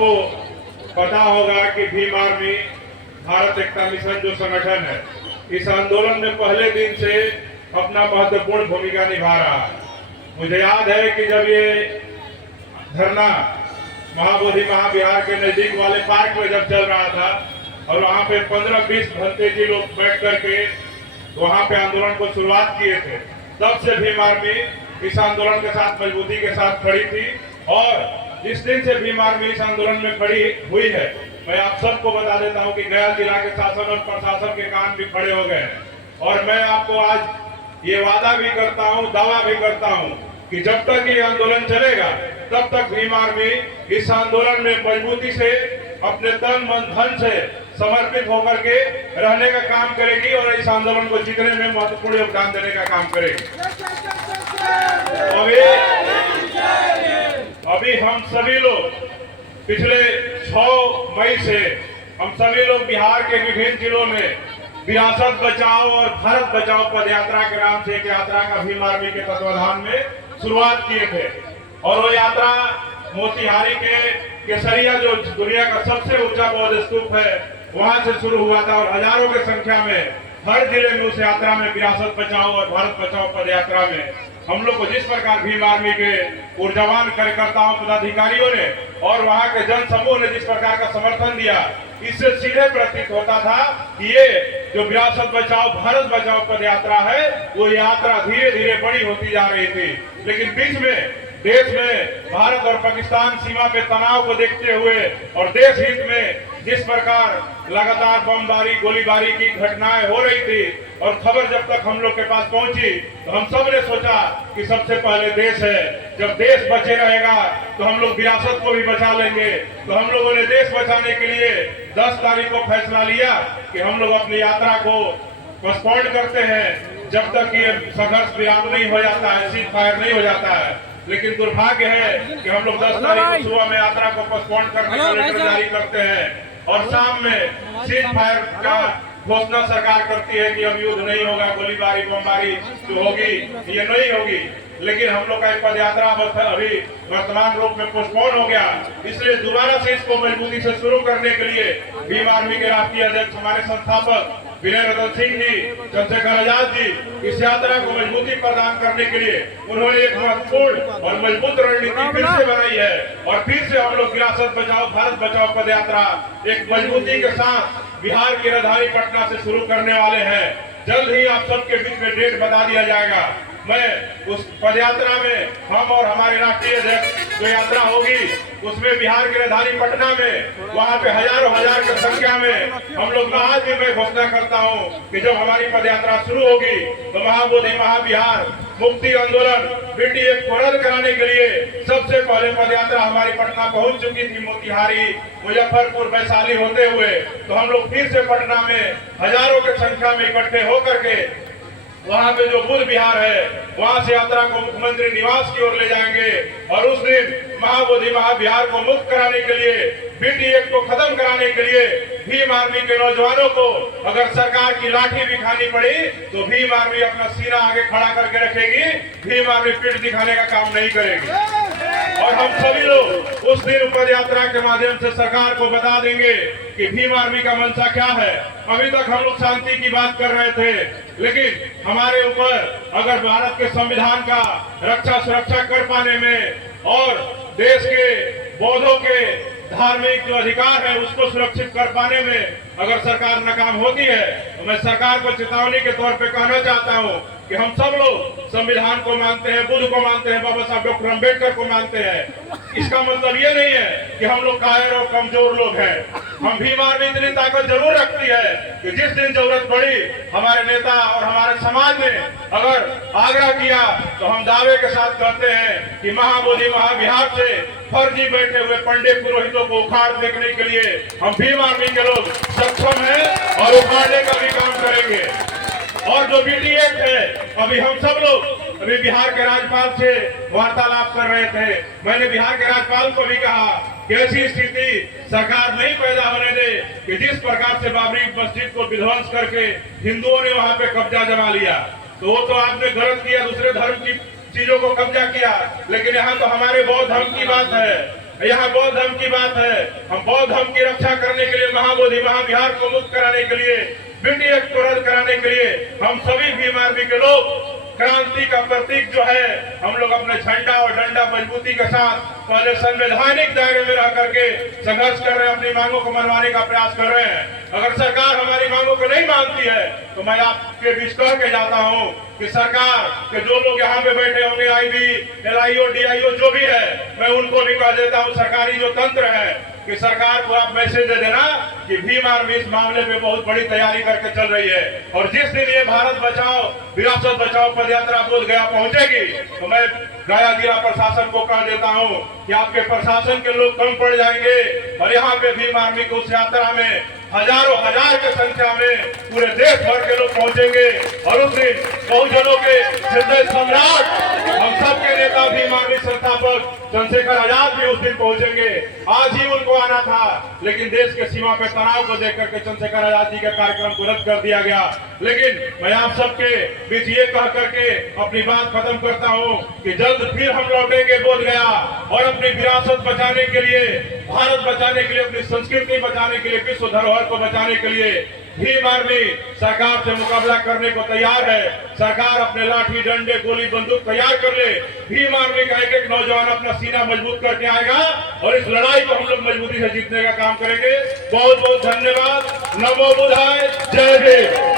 सबको पता होगा कि भीम आर्मी भारत एकता मिशन जो संगठन है, इस आंदोलन में पहले दिन से अपना महत्वपूर्ण भूमिका निभा रहा है। मुझे याद है कि जब ये धरना महाबोधि महाविहार के नजदीक वाले पार्क में जब चल रहा था और वहाँ पे 15-20 भंते जी लोग बैठ करके वहाँ पे आंदोलन को शुरुआत किए थे, तब से भीम आर्मी इस आंदोलन के साथ मजबूती के साथ खड़ी थी। और जिस दिन से भीम आर्मी इस आंदोलन में खड़ी हुई है, मैं आप सबको बता देता हूं कि गया जिला के शासन और प्रशासन के कान भी खड़े हो गए। और मैं आपको आज ये वादा भी करता हूं, दावा भी करता हूं कि जब तक ये आंदोलन चलेगा तब तक भीम आर्मी इस आंदोलन में मजबूती से अपने तन मन धन से समर्पित होकर के रहने का काम करेगी और इस आंदोलन को जीतने में महत्वपूर्ण योगदान देने का काम करेगी। अभी हम सभी लोग पिछले 6 मई से हम सभी लोग बिहार के विभिन्न जिलों में विरासत बचाओ और भारत बचाओ पद यात्रा के नाम से एक यात्रा का भीम आर्मी के तत्वाधान में शुरुआत किए थे। और वो यात्रा मोतिहारी के केसरिया जो दुनिया का सबसे ऊंचा बौद्ध स्तूप है वहां से शुरू हुआ था और हजारों की संख्या में हर जिले में उस यात्रा में विरासत बचाओ और भारत बचाओ पद यात्रा में हम लोग को जिस प्रकार भीम आर्मी के ऊर्जावान कार्यकर्ताओं पदाधिकारियों ने और वहां के जन समूह ने जिस प्रकार का समर्थन दिया, इससे सीधे प्रतीत होता था कि ये जो विरासत बचाओ भारत बचाओ पद यात्रा है वो यात्रा धीरे धीरे बड़ी होती जा रही थी। लेकिन बीच में देश में भारत और पाकिस्तान सीमा पे तनाव को देखते हुए और देश हित में जिस प्रकार लगातार बमबारी गोलीबारी की घटनाएं हो रही थी और खबर जब तक हम लोग के पास पहुंची तो हम सब ने सोचा कि सबसे पहले देश है, जब देश बचे रहेगा तो हम लोग विरासत को भी बचा लेंगे। तो हम लोगों ने देश बचाने के लिए 10 तारीख को फैसला लिया कि हम लोग अपनी यात्रा को पोस्टपोन करते हैं जब तक ये संघर्ष विराम नहीं हो जाता है, सीज फायर नहीं हो जाता है। लेकिन दुर्भाग्य है कि हम लोग 10 तारीख को सुबह में यात्रा को पोस्टपोन करने का लेटर जारी करते हैं और शाम में सीज फायर का घोषणा सरकार करती है कि अब युद्ध नहीं होगा, गोलीबारी बमबारी जो होगी ये नहीं होगी। लेकिन हम लोग का पद यात्रा अभी वर्तमान रूप में पोस्टपोन हो गया, इसलिए दोबारा से इसको मजबूती से शुरू करने के लिए भीम आर्मी के राष्ट्रीय अध्यक्ष हमारे संस्थापक विनय रतन सिंह जी, चंद्रशेखर आजाद जी इस यात्रा को मजबूती प्रदान करने के लिए उन्होंने एक महत्वपूर्ण और मजबूत रणनीति फिर से बनाई है और फिर से हम लोग विरासत बचाओ भारत बचाओ पद यात्रा एक मजबूती के साथ बिहार की राजधानी पटना से शुरू करने वाले हैं। जल्द ही आप सबके बीच में डेट बता दिया जाएगा। मैं उस पदयात्रा में हम और हमारे राष्ट्रीय अध्यक्ष जो यात्रा होगी उसमें बिहार की राजधानी पटना में वहां पे हजारों हजार की संख्या में हम लोग आज भी मैं घोषणा करता हूं कि जब हमारी पदयात्रा शुरू होगी तो महाबोधि महाविहार मुक्ति आंदोलन बीटीएफ को रद्द कराने के लिए सबसे पहले पदयात्रा हमारी पटना पहुंच चुकी थी। मोतिहारी मुजफ्फरपुर वैशाली होते हुए तो हम लोग फिर से पटना में हजारों की संख्या में इकट्ठे होकर के वहाँ पे जो बुद्ध विहार है वहाँ से यात्रा को मुख्यमंत्री निवास की ओर ले जाएंगे और उस दिन महाबोधि महाविहार को मुक्त कराने के लिए बीटीएफ को खत्म कराने के लिए भीम आर्मी के नौजवानों को अगर सरकार की लाठी भी खानी पड़ी तो भीम आर्मी अपना सीना आगे खड़ा करके रखेगी, भीम आर्मी पीठ दिखाने का काम नहीं करेगी। और हम सभी लोग उस दिन पद यात्रा के माध्यम से सरकार को बता देंगे कि भीम आर्मी का मंशा क्या है। अभी तक हम लोग शांति की बात कर रहे थे, लेकिन हमारे ऊपर अगर भारत के संविधान का रक्षा सुरक्षा कर पाने में और देश के बौद्धों के धार्मिक जो अधिकार है उसको सुरक्षित कर पाने में अगर सरकार नाकाम होती है तो मैं सरकार को चेतावनी के तौर पे कहना चाहता हूं कि हम सब लोग संविधान को मानते हैं, बुद्ध को मानते हैं, बाबा साहब डॉक्टर अम्बेडकर को मानते हैं। इसका मतलब ये नहीं है कि हम लोग कायर और कमजोर लोग हैं। हम भीम आर्मी इतनी ताकत जरूर रखती है कि जिस दिन जरूरत पड़ी हमारे नेता और हमारे समाज ने अगर आग्रह किया तो हम दावे के साथ कहते हैं कि महाबोधि महाविहार से फर्जी बैठे हुए पंडित पुरोहितों को उखाड़ फेंकने के लिए हम भीम आर्मी के लोग सक्षम हैं और उखाड़ने का भी काम करेंगे। और जो बीटीएफ है अभी हम सब लोग अभी बिहार के राज्यपाल से वार्तालाप कर रहे थे। मैंने बिहार के राज्यपाल को भी कहा कि ऐसी स्थिति सरकार नहीं पैदा होने दे कि जिस प्रकार से बाबरी मस्जिद को विध्वंस करके हिंदुओं ने वहां पे कब्जा जमा लिया। तो वो तो आपने गलत किया, दूसरे धर्म की चीजों को कब्जा किया, लेकिन यहाँ तो हमारे बौद्ध धर्म की बात है। यहाँ बौद्ध धर्म की बात है। हम बौद्ध धर्म की रक्षा करने के लिए महाबोधि महाविहार को मुक्त कराने के लिए, बीटी एक्ट को रद्द कराने के लिए हम सभी भीम आर्मी के लोग क्रांति का प्रतीक जो है हम लोग अपने झंडा और डंडा मजबूती के साथ पहले संवैधानिक दायरे में रह करके संघर्ष कर रहे हैं, अपनी मांगों को मनवाने का प्रयास कर रहे हैं। अगर सरकार हमारी मांगों को नहीं मानती है तो मैं आपके बीच कह के जाता हूं कि सरकार के जो लोग यहाँ पे बैठे होंगे, आईबी, एलआईओ, डीआईओ जो भी है, मैं उनको भी कह देता हूँ, सरकारी जो तंत्र है कि सरकार को आप मैसेज दे देना कि भीम आर्मी इस मामले में बहुत बड़ी तैयारी करके चल रही है। और जिस दिन ये भारत बचाओ विरासत बचाओ पदयात्रा बोध गया पहुंचेगी तो मैं गया जिला प्रशासन को कह देता हूं कि आपके प्रशासन के लोग कम पड़ जाएंगे और यहाँ पे भीम आर्मी की उस यात्रा में हजारों हजार की संख्या में पूरे देश भर के लोग पहुंचेंगे। और उस दिन बहुजनों के हृदय सम्राट हम सबके नेता भीम आर्मी संस्थापक चंद्रशेखर आजाद भी उस दिन पहुंचेंगे। आज ही उनको आना था लेकिन देश के सीमा पे तनाव को देख करके चंद्रशेखर आजाद जी के कार्यक्रम को रद्द कर दिया गया। लेकिन मैं आप सबके बीच ये कह करके अपनी बात खत्म करता हूँ कि जल्द फिर हम लौटेंगे बोध गया और अपनी विरासत बचाने के लिए, भारत बचाने के लिए, अपनी संस्कृति बचाने के लिए, विश्व धरोहर को बचाने के लिए भीम आर्मी सरकार से मुकाबला करने को तैयार है। सरकार अपने लाठी डंडे गोली बंदूक तैयार कर ले, भीम आर्मी का एक एक नौजवान अपना सीना मजबूत करके आएगा और इस लड़ाई को हम लोग मजबूती से जीतने का काम करेंगे। बहुत बहुत धन्यवाद। नमो बुद्धाय, जय भीम।